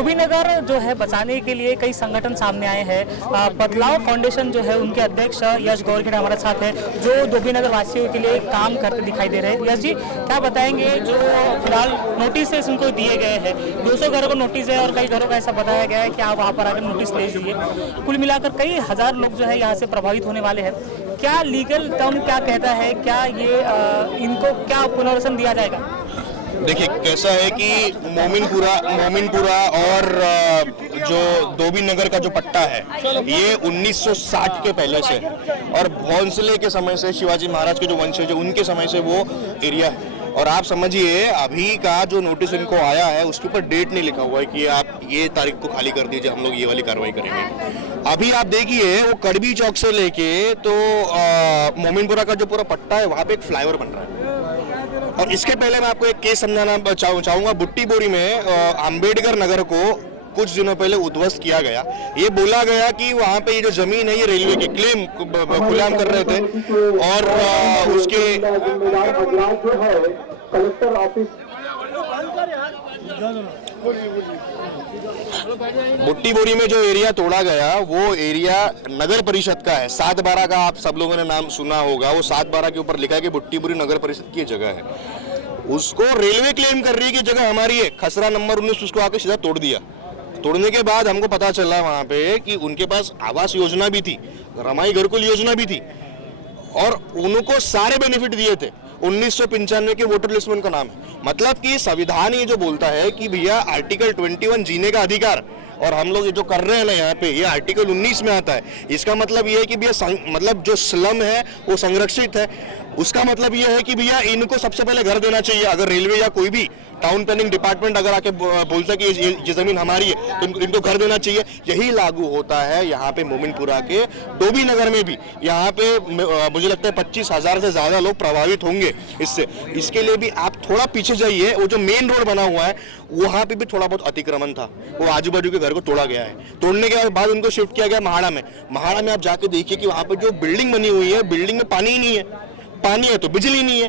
धोबीनगर जो है बचाने के लिए कई संगठन सामने आए हैं। बदलाव फाउंडेशन जो है उनके अध्यक्ष यश गौरखेड़े हमारे साथ है, जो धोबीनगर वासियों के लिए काम करते दिखाई दे रहे हैं। यश जी, क्या बताएंगे? जो फिलहाल नोटिस उनको दिए गए हैं, 200 घरों को नोटिस है और कई घरों का ऐसा बताया गया है कि आप वहाँ पर आकर नोटिस ले लीजिए। कुल मिलाकर कई हजार लोग जो है यहाँ से प्रभावित होने वाले हैं। क्या लीगल टर्म क्या कहता है? क्या ये इनको क्या पुनर्वसन दिया जाएगा? देखिए, कैसा है कि मोमिनपुरा और जो धोबीनगर का जो पट्टा है ये 1960 के पहले से और भोंसले के समय से, शिवाजी महाराज के जो वंशज है उनके समय से वो एरिया है। और आप समझिए अभी का जो नोटिस इनको आया है उसके ऊपर डेट नहीं लिखा हुआ है कि आप ये तारीख को खाली कर दीजिए, हम लोग ये वाली कार्रवाई करेंगे। अभी आप देखिए वो कड़बी चौक से लेके तो मोमिनपुरा का जो पूरा पट्टा है वहाँ पे एक फ्लाईओवर बन रहा है। और इसके पहले मैं आपको एक केस समझाना चाहूंगा। बुट्टी बोरी में अंबेडकर नगर को कुछ दिनों पहले उद्ध्वस्त किया गया। ये बोला गया कि वहां पे ये जो जमीन है ये रेलवे के क्लेम खुलेआम कर रहे थे और उसके कलेक्टर ऑफिस बुट्टी बोरी में जो एरिया तोड़ा गया वो एरिया नगर परिषद का है। 7/12 का आप सब लोगों ने नाम सुना होगा। वो 7/12 के ऊपर लिखा है कि बुट्टी बोरी नगर परिषद की जगह है। उसको रेलवे क्लेम कर रही है कि जगह हमारी है। खसरा नंबर 19 उसको आके सीधा तोड़ दिया। तोड़ने के बाद हमको पता चला वहां पे कि उनके पास आवास योजना भी थी, रमाई घरकुल योजना भी थी और उनको सारे बेनिफिट दिए थे। 1995 के वोटर लिस्ट में उनका नाम है। मतलब कि संविधान ये जो बोलता है कि भैया आर्टिकल 21 जीने का अधिकार, और हम लोग ये जो कर रहे हैं ना यहाँ पे ये आर्टिकल 19 में आता है। इसका मतलब ये है कि भैया मतलब जो स्लम है वो संरक्षित है। उसका मतलब ये है कि भैया इनको सबसे पहले घर देना चाहिए। अगर रेलवे या कोई भी टाउन प्लानिंग डिपार्टमेंट अगर आके बोलता है कि ये जमीन हमारी है तो इनको घर देना चाहिए। यही लागू होता है यहाँ पे मोमिनपुरा के धोबीनगर में भी। यहाँ पे मुझे लगता है 25,000 से ज्यादा लोग प्रभावित होंगे इससे। इसके लिए भी आप थोड़ा पीछे जाइए, वो जो मेन रोड बना हुआ है वहां पे भी थोड़ा बहुत अतिक्रमण था। वो आजू बाजू के घर को तोड़ा गया है। तोड़ने के बाद उनको शिफ्ट किया गया महाड़ा में। महाड़ा में आप जाके देखिए कि वहां पे जो बिल्डिंग बनी हुई है, बिल्डिंग में पानी ही नहीं है। पानी है तो बिजली नहीं है,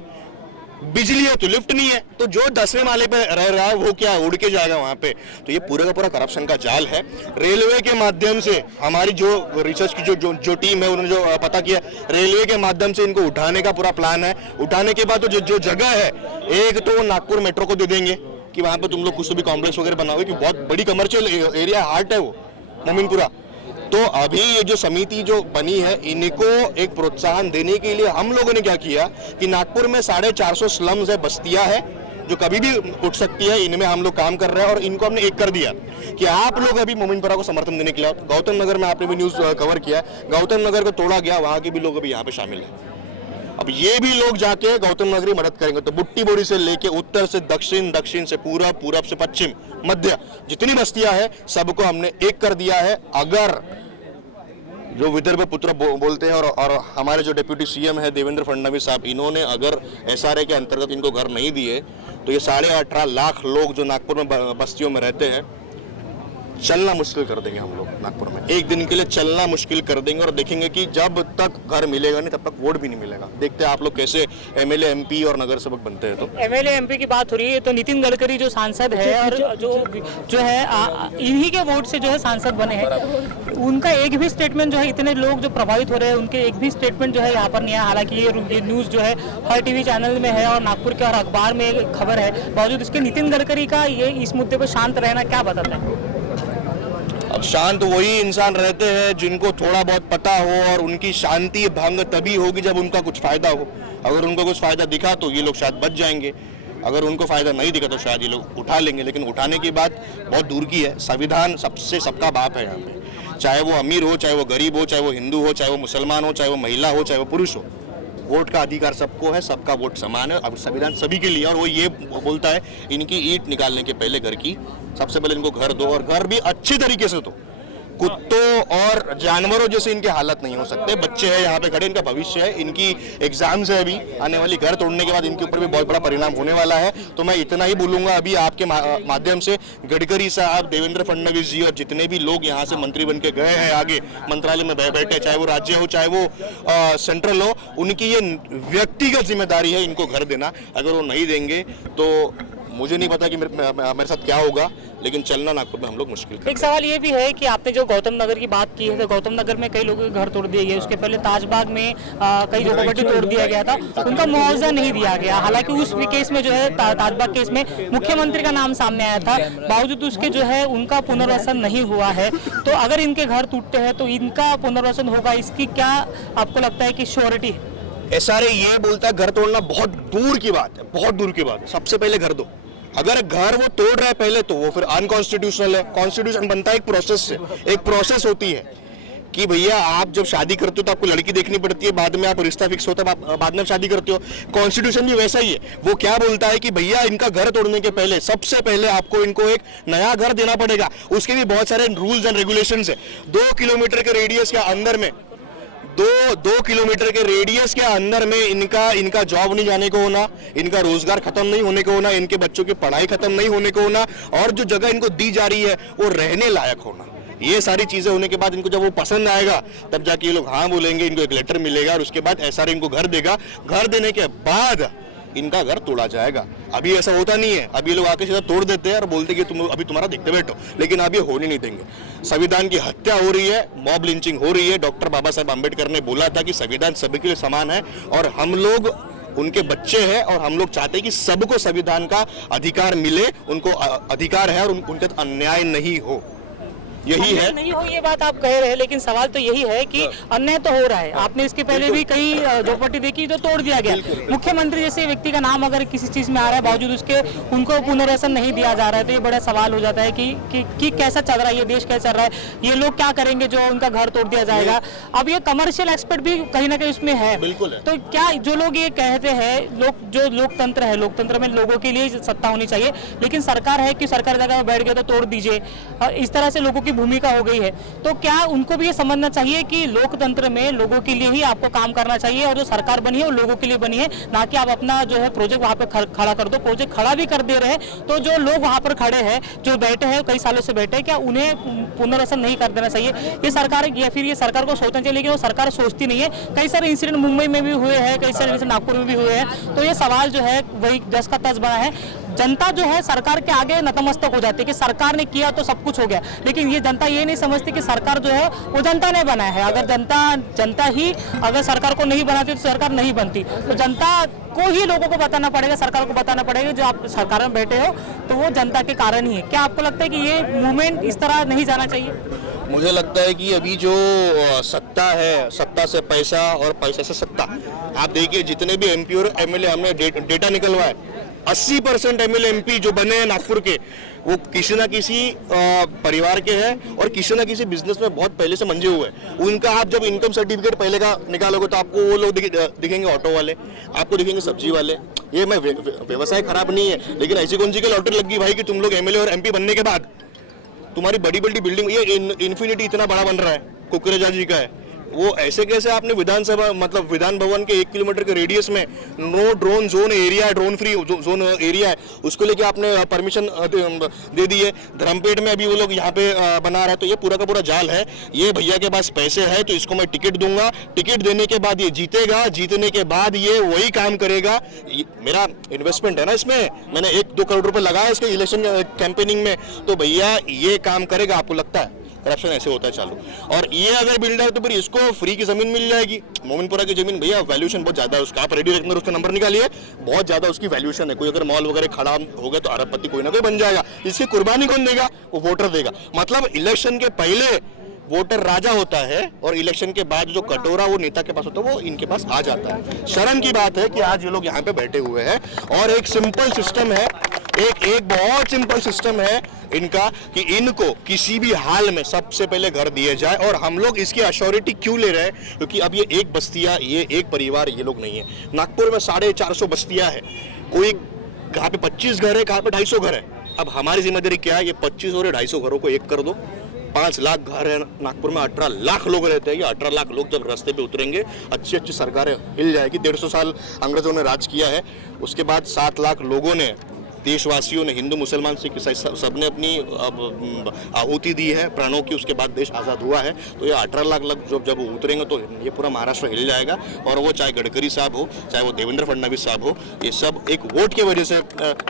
बिजली है तो लिफ्ट नहीं है। तो जो 10वें माले पे रह रहा है वो क्या उड़ के जाएगा वहां पे? तो ये पूरा का पूरा करप्शन का जाल है। रेलवे के माध्यम से हमारी जो रिसर्च की जो टीम है उन्होंने जो पता किया, रेलवे के माध्यम से इनको उठाने का पूरा प्लान है। उठाने के बाद तो जो जगह है, एक तो नागपुर मेट्रो को दे देंगे कि वहां पे तुम लोग कुछ भी कॉम्प्लेक्स वगैरह बनाओगे, कि बहुत बड़ी कमर्शियल एरिया हार्ट है वो मोमिनपुरा। तो अभी ये जो समिति जो बनी है इनको एक प्रोत्साहन देने के लिए हम लोगों ने क्या किया कि नागपुर में 450 स्लम्स है, बस्तियां है जो कभी भी उठ सकती है। इनमें हम लोग काम कर रहे हैं और इनको हमने एक कर दिया कि आप लोग अभी मोमिनपुरा को समर्थन देने के लिए। गौतम नगर में आपने भी न्यूज कवर किया, गौतम नगर को तोड़ा गया, वहां के भी लोग अभी यहाँ पे शामिल है। अब ये भी लोग जाके गौतम नगरी मदद करेंगे। तो बुट्टी बोरी से लेके उत्तर से दक्षिण, दक्षिण से पूरब, पूरब से पश्चिम, मध्य जितनी बस्तियां हैं सबको हमने एक कर दिया है। अगर जो विदर्भ पुत्र बोलते हैं और हमारे जो डिप्यूटी सीएम है देवेंद्र फडणवीस साहब, इन्होंने अगर एसआरए के अंतर्गत इनको घर नहीं दिए तो ये 18.5 लाख लोग जो नागपुर में बस्तियों में रहते हैं चलना मुश्किल कर देंगे। हम लोग नागपुर में एक दिन के लिए चलना मुश्किल कर देंगे और देखेंगे कि जब तक घर मिलेगा नहीं तब तक वोट भी नहीं मिलेगा। देखते हैं आप लोग कैसे एमएलए, एमपी और नगर सेवक बनते हैं। तो एमएलए, एमपी की बात हो रही है तो नितिन गडकरी जो सांसद है और जो है इन्हीं के वोट से जो है सांसद बने हैं, उनका एक भी स्टेटमेंट जो है, इतने लोग जो प्रभावित हो रहे हैं उनके एक भी स्टेटमेंट जो है यहाँ पर नहीं है। हालांकि ये न्यूज जो है हर टीवी चैनल में है और नागपुर के और अखबार में एक खबर है, बावजूद इसके नितिन गडकरी का ये इस मुद्दे पर शांत रहना क्या बताता है? अब शांत वही इंसान रहते हैं जिनको थोड़ा बहुत पता हो, और उनकी शांति भंग तभी होगी जब उनका कुछ फायदा हो। अगर उनको कुछ फायदा दिखा तो ये लोग शायद बच जाएंगे, अगर उनको फायदा नहीं दिखा तो शायद ये लोग उठा लेंगे। लेकिन उठाने की बात बहुत दूर की है। संविधान सबसे सबका बाप है यहाँ पे, चाहे वो अमीर हो, चाहे वो गरीब हो, चाहे वो हिंदू हो, चाहे वो मुसलमान हो, चाहे वो महिला हो, चाहे वो पुरुष हो। वोट का अधिकार सबको है, सबका वोट समान है। अब संविधान सभी के लिए, और वो ये बोलता है इनकी ईंट निकालने के पहले घर की सबसे पहले इनको घर दो, और घर भी अच्छी तरीके से दो। कुत्तों और जानवरों जैसे इनके हालत नहीं हो सकते। बच्चे हैं यहाँ पे खड़े, इनका भविष्य है, इनकी एग्जाम्स है अभी आने वाली। घर तोड़ने के बाद इनके ऊपर भी बहुत बड़ा परिणाम होने वाला है। तो मैं इतना ही बोलूंगा अभी आपके माध्यम से, गडकरी साहब, देवेंद्र फडणवीस जी और जितने भी लोग यहाँ से मंत्री बन के गए हैं आगे मंत्रालय में बैठे, चाहे वो राज्य हो चाहे वो सेंट्रल हो, उनकी ये व्यक्तिगत जिम्मेदारी है इनको घर देना। अगर वो नहीं देंगे तो मुझे नहीं पता कि मेरे साथ क्या होगा, लेकिन चलना नागपुर में हम लोग मुश्किल कर। एक सवाल ये भी है कि आपने जो गौतम नगर की बात की है, तो गौतम नगर में कई लोगों के घर तोड़ दिए गए, उसके पहले ताजबाग में कई जो प्रॉपर्टी तोड़ दिया गया था, उनका मुआवजा नहीं दिया गया। हालांकि उस केस में जो है ताजबाग केस में मुख्यमंत्री का नाम सामने आया था, बावजूद उसके जो है उनका पुनर्वसन नहीं हुआ है। तो अगर इनके घर टूटते हैं तो इनका पुनर्वसन होगा, इसकी क्या आपको लगता है कि श्योरिटी है? SRA ये बोलता है घर तोड़ना बहुत दूर की बात है, बहुत दूर की बात है। सबसे पहले घर दो। अगर घर वो तोड़ रहा है पहले, तो वो फिर अनकॉन्स्टिट्यूशनल है। कॉन्स्टिट्यूशन बनता है एक प्रोसेस से, एक प्रोसेस होती है कि भैया आप जब शादी करते हो तो आपको लड़की देखनी पड़ती है, बाद में आप रिश्ता फिक्स होता है, आप बाद में शादी करते हो। कॉन्स्टिट्यूशन भी वैसा ही है। वो क्या बोलता है कि भैया इनका घर तोड़ने के पहले सबसे पहले आपको इनको एक नया घर देना पड़ेगा। उसके भी बहुत सारे रूल्स एंड रेगुलेशंस है। 2 किलोमीटर के रेडियस के अंदर में, 2 किलोमीटर के रेडियस के अंदर में इनका जॉब नहीं जाने को होना, इनका रोजगार खत्म नहीं होने को होना, इनके बच्चों की पढ़ाई खत्म नहीं होने को होना, और जो जगह इनको दी जा रही है वो रहने लायक होना। ये सारी चीजें होने के बाद इनको जब वो पसंद आएगा, तब जाके ये लोग हाँ बोलेंगे, इनको एक लेटर मिलेगा और उसके बाद SRA इनको घर देगा। घर देने के बाद इनका घर तोड़ा जाएगा। अभी ऐसा होता नहीं है। अभी लोग आके सीधा तोड़ देते हैं और बोलते हैं कि तुम अभी तुम्हारा देखते बैठो, लेकिन अब ये होने नहीं देंगे। संविधान की हत्या हो रही है, मॉब लिंचिंग हो रही है। डॉक्टर बाबा साहेब आम्बेडकर ने बोला था कि संविधान सभी के लिए समान है, और हम लोग उनके बच्चे हैं, और हम लोग चाहते हैं कि सबको संविधान का अधिकार मिले, उनको अधिकार है और उनके साथ अन्याय नहीं हो। यही है, नहीं हो ये बात आप कह रहे हैं, लेकिन सवाल तो यही है कि अन्याय तो हो रहा है। आपने इसके पहले भी कई झोपड़ी देखी जो तोड़ दिया गया। मुख्यमंत्री जैसे व्यक्ति का नाम अगर किसी चीज में आ रहा है, बावजूद उसके उनको पुनर्वसन नहीं दिया जा रहा है, तो ये बड़ा सवाल हो जाता है कि कैसा चल रहा है ये देश, कैसा चल रहा है, ये लोग क्या करेंगे जो उनका घर तोड़ दिया जाएगा। अब ये कमर्शियल एक्सपर्ट भी कहीं ना कहीं उसमें है। तो क्या जो लोग ये कहते हैं, जो लोकतंत्र है, लोकतंत्र में लोगों के लिए सत्ता होनी चाहिए, लेकिन सरकार है कि सरकार जगह में बैठ गए तो तोड़ दीजिए, इस तरह से लोगों भूमिका हो गई है, तो क्या उनको भी ये समझना चाहिए कि लोकतंत्र में लोगों के लिए ही आपको काम करना चाहिए, और जो सरकार बनी है वो लोगों के लिए बनी है, ना कि आप अपना जो है प्रोजेक्ट वहां पे खड़ा कर दो। प्रोजेक्ट खड़ा भी कर दे रहे हैं तो जो लोग वहां पर खड़े हैं, जो बैठे हैं, कई सालों से बैठे हैं, क्या उन्हें पुनर्वसन नहीं कर देना चाहिए? ये सरकार या फिर ये सरकार को सोचना चाहिए, लेकिन वो सरकार सोचती नहीं है। कई सारे इंसिडेंट मुंबई में भी हुए हैं, कई सारे नागपुर में भी हुए हैं। तो ये सवाल जो है वही जस का तस बना है। जनता जो है सरकार के आगे नतमस्तक हो जाती है कि सरकार ने किया तो सब कुछ हो गया, लेकिन ये जनता ये नहीं समझती कि सरकार जो है वो जनता ने बनाया है। अगर जनता ही अगर सरकार को नहीं बनाती तो सरकार नहीं बनती। तो जनता को ही लोगों को बताना पड़ेगा, सरकार को बताना पड़ेगा जो आप सरकार में बैठे हो तो वो जनता के कारण ही है। क्या आपको लगता है कि ये मूवमेंट इस तरह नहीं जाना चाहिए? मुझे लगता है कि अभी जो सत्ता है, सत्ता से पैसा और पैसा से सत्ता, आप देखिए जितने भी MP और MLA हमने डेटा निकलवा है, 80% MLA MP जो बने हैं नागपुर के, वो किसी ना किसी परिवार के हैं और किसी ना किसी बिजनेस में बहुत पहले से मंजे हुए हैं। उनका आप जब इनकम सर्टिफिकेट पहले का निकालोगे तो आपको वो लोग दिखेंगे ऑटो वाले, आपको दिखेंगे सब्जी वाले। ये मैं व्यवसाय खराब नहीं है, लेकिन ऐसी कौन सी की लॉटरी लग गई भाई कि तुम लोग MLA और MP बनने के बाद तुम्हारी बड़ी बड़ी बिल्डिंग, ये इन्फिनिटी इतना बड़ा बन रहा है, कुकरेजा जी का है, वो ऐसे कैसे आपने विधानसभा मतलब विधान भवन के 1 किलोमीटर के रेडियस में नो ड्रोन जोन एरिया है, ड्रोन फ्री जोन एरिया है, उसको लेके आपने परमिशन दे दी है। धर्मपेट में अभी वो लोग यहाँ पे बना रहे हैं, तो ये पूरा का पूरा जाल है। ये भैया के पास पैसे है तो इसको मैं टिकट दूंगा, टिकट देने के बाद ये जीतेगा, जीतने के बाद ये वही काम करेगा। मेरा इन्वेस्टमेंट है ना इसमें, मैंने 1-2 करोड़ रुपए लगाया इसके इलेक्शन कैंपेनिंग में, तो भैया ये काम करेगा। आपको लगता है करप्शन ऐसे होता है चालू? और ये अगर बिल्डर है तो फिर इसको फ्री की जमीन मिल जाएगी। मोमिनपुरा की जमीन भैया वैल्यूएशन बहुत ज्यादा है उसका, आप रेडी रखना, उसका नंबर निकालिए, बहुत ज्यादा उसकी वैल्यूएशन है। कोई अगर मॉल वगैरह खड़ा होगा तो अरबपति कोई ना कोई बन जाएगा। इसकी कुर्बानी कौन देगा? वो वोटर देगा। मतलब इलेक्शन के पहले वोटर राजा होता है और इलेक्शन के बाद जो कटोरा वो नेता के पास होता है वो इनके पास आ जाता है। शर्म की बात है कि आज ये लोग यहाँ पे बैठे हुए हैं और एक सिंपल सिस्टम है, एक बहुत सिंपल सिस्टम है इनका कि इनको किसी भी हाल में सबसे पहले घर दिए जाए। और हम लोग इसकी अश्योरिटी क्यों ले रहे हैं? क्योंकि अब ये एक बस्तियां, ये एक परिवार ये लोग नहीं है। नागपुर में 450 बस्तियां है, कोई कहाँ पे 25 घर है, कहाँ पे 250 घर है। अब हमारी जिम्मेदारी क्या है? ये 25 और 250 घरों को एक कर दो। 5 लाख घर है नागपुर में, 18 लाख लोग रहते हैं। ये 18 लाख लोग जब रास्ते पे उतरेंगे, अच्छी अच्छी सरकारें हिल जाएगी। 150 साल अंग्रेजों ने राज किया है, उसके बाद 7 लाख लोगों ने देशवासियों ने, हिंदू मुसलमान सिख ईसाई सबने अपनी आहुति दी है प्राणों की, उसके बाद देश आज़ाद हुआ है। तो ये 18 लाख लोग जब उतरेंगे तो ये पूरा महाराष्ट्र हिल जाएगा। और वो चाहे गडकरी साहब हो, चाहे वो देवेंद्र फडणवीस साहब हो, ये सब एक वोट की वजह से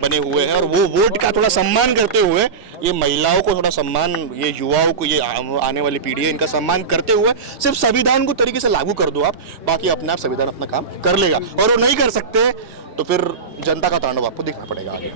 बने हुए हैं। और वो वोट का थोड़ा सम्मान करते हुए, ये महिलाओं को थोड़ा सम्मान, ये युवाओं को, ये आने वाली पीढ़ी है, इनका सम्मान करते हुए सिर्फ संविधान को तरीके से लागू कर दो आप, बाकी अपने आप संविधान अपना काम कर लेगा। और वो नहीं कर सकते तो फिर जनता का तांडव आपको देखना पड़ेगा आगे।